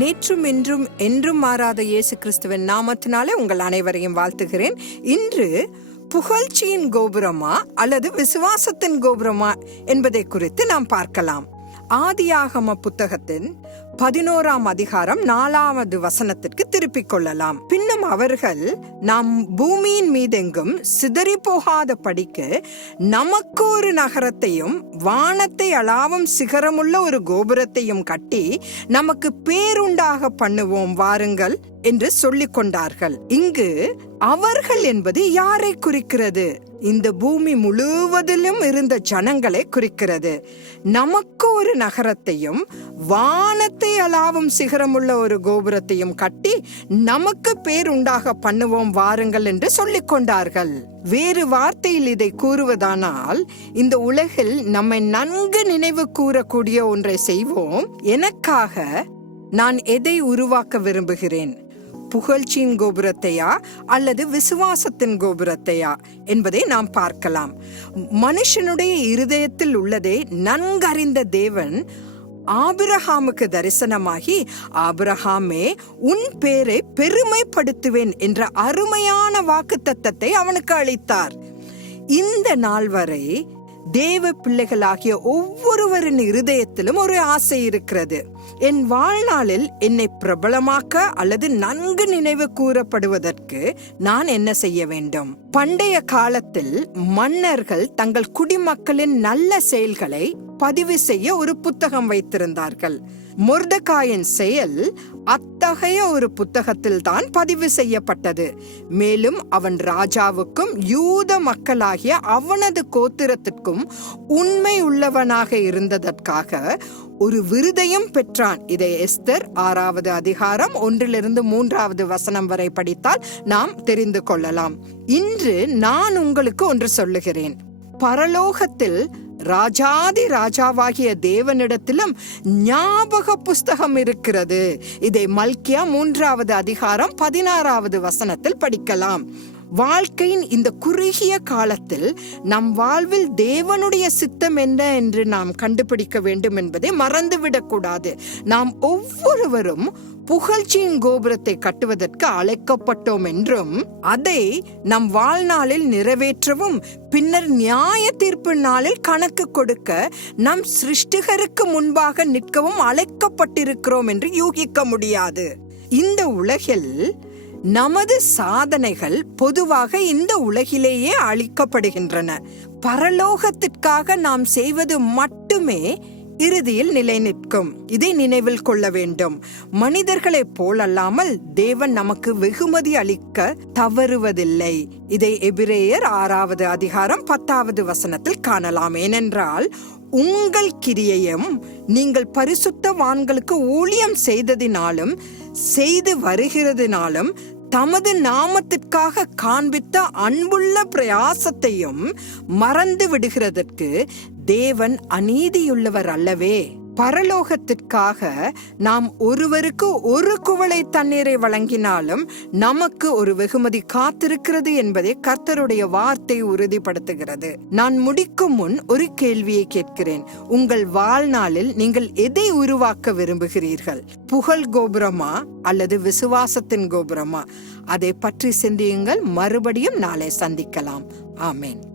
நேற்றும் இன்றும் என்றும் மாறாத இயேசு கிறிஸ்துவின் நாமத்தினாலே உங்கள் அனைவரையும் வாழ்த்துகிறேன். இன்று புகழ்ச்சியின் கோபுரமா அல்லது விசுவாசத்தின் கோபுரமா என்பதை குறித்து நாம் பார்க்கலாம். ஆதியாகம புத்தகத்தின் பதினோராம் அதிகாரம் நாலாவது வசனத்திற்கு திருப்பிக் கொள்ளலாம். பின்னும் அவர்கள் நாம் பூமியின் மீதெங்கும் சிதறி போகாத படிக்கு நமக்கு ஒரு நகரத்தையும் வானத்தை அளாவும் சிகரமுள்ள ஒரு கோபுரத்தையும் கட்டி நமக்கு பேருண்டாக பண்ணுவோம் வாருங்கள். என்று சொல்லிக் கொண்டார்கள். இங்கு அவர்கள் என்பது யாரை குறிக்கிறது? இந்த பூமி முழுவதிலும் இருந்த ஜனங்களை குறிக்கிறது. நமக்கு ஒரு நகரத்தையும் வானத்தை அளாவும் சிகரமுள்ள ஒரு கோபுரத்தையும் கட்டி நமக்கு பேர் உண்டாக பண்ணுவோம் வாருங்கள் என்று சொல்லிக் கொண்டார்கள். வேறு வார்த்தையில் இதை கூறுவதானால் இந்த உலகில் நம்மை நன்கு நினைவு கூறக்கூடிய ஒன்றை செய்வோம். எனக்காக நான் எதை உருவாக்க விரும்புகிறேன்? புகழ்ச்சியின் கோபுரத்தையா அல்லது விசுவாசத்தின் கோபுரத்தையா என்பதை நாம் பார்க்கலாம். மனுஷனுடைய இருதயத்தில் உள்ளதை நன்கறிந்த தேவன் ஆபிரஹாமுக்கு தரிசனமாகி ஆபிரஹாமே உன் பேரை பெருமைப்படுத்துவேன் என்ற அருமையான வாக்கு தத்தத்தை அவனுக்கு அளித்தார். இந்த நாள் வரை தேவ பிள்ளைகளாகிய ஒவ்வொருவரின் இருதயத்திலும் ஒரு ஆசை இருக்கிறது. என் வாழ்நாளில் என்னை பிரபலமாக்க அல்லது நன்கு நினைவு கூறப்படுவதற்கு நான் என்ன செய்ய வேண்டும்? பண்டைய காலத்தில் மன்னர்கள் தங்கள் குடிமக்களின் நல்ல செயல்களை பதிவு செய்ய ஒரு புத்தகம் வைத்திருந்தார்கள். முர்தகாயின் செயல் அத்தகைய ஒரு புத்தகத்தில் தான் பதிவு செய்யப்பட்டது. மேலும் அவன் ராஜாவுக்கும் யூத மக்களாகிய அவனது கோத்திரத்திற்கும் உண்மை உள்ளவனாக இருந்ததற்காக ஒரு விருதையும் பெற்றான். இதை எஸ்தர் ஆறாவது அதிகாரம் ஒன்றிலிருந்து மூன்றாவது வசனம் வரை படித்தால் நாம் தெரிந்து கொள்ளலாம். இன்று நான் உங்களுக்கு ஒன்று சொல்லுகிறேன். பரலோகத்தில் ராஜாதி ராஜாவாகிய தேவனிடத்திலும் ஞாபக புஸ்தகம் இருக்கிறது. இதை மல்கியா மூன்றாவது அதிகாரம் பதினாறாவது வசனத்தில் படிக்கலாம். வாழ்க்கையின் இந்த குறுகிய காலத்தில் நம் வாழ்வில் தேவனுடைய சித்தம் என்ன என்று நாம் கண்டுபிடிக்க வேண்டும் என்பதை மறந்துவிடக்கூடாது. நாம் ஒவ்வொருவரும் புகழ்ச்சியின் கோபுரத்தை கட்டுவதற்கு அழைக்கப்பட்டோம் என்றும் அதை நம் வாழ்நாளில் நிறைவேற்றவும் பின்னர் நியாய தீர்ப்பு நாளில் கணக்கு கொடுக்க நம் சிருஷ்டிகருக்கு முன்பாக நிற்கவும் அழைக்கப்பட்டிருக்கிறோம் என்று யூகிக்க முடியாது. இந்த உலகில் நமது சாதனைகள் பொதுவாக இந்த உலகிலேயே அளிக்கப்படுகின்றன. பரலோகத்திற்காக நாம் செய்வது மட்டுமே இறுதியில் நிலை நிற்கும் இதை நினைவில் கொள்ள வேண்டும். மனிதர்களைப் போலல்லாமல் தேவன் நமக்கு வெகுமதி அளிக்க தவறுவதில்லை. இதை எபிரேயர் ஆறாவது அதிகாரம் பத்தாவது வசனத்தில் காணலாம். ஏனென்றால் உங்கள் கிரியையும் நீங்கள் பரிசுத்த வான்களுக்கு ஊழியம் செய்ததினாலும் செய்து வருகிறதுனாலும் தமது நாமத்திற்காக காண்பித்த அன்புள்ள பிரயாசத்தையும் மறந்து விடுகிறதற்கு தேவன் அநீதியுள்ளவர் அல்லவே. பரலோகத்திற்காக நாம் ஒருவருக்கு ஒரு குவளை தண்ணீரை வழங்கினாலும் நமக்கு ஒரு வெகுமதி காத்திருக்கிறது என்பதை கர்த்தருடைய வார்த்தை உறுதிப்படுத்துகிறது. நான் முடிக்கும் முன் ஒரு கேள்வியை கேட்கிறேன். உங்கள் வாழ்நாளில் நீங்கள் எதை உருவாக்க விரும்புகிறீர்கள்? புகழ் கோபுரமா அல்லது விசுவாசத்தின் கோபுரமா? அதை பற்றி சிந்தியுங்கள். மறுபடியும் நாளை சந்திக்கலாம். ஆமேன்.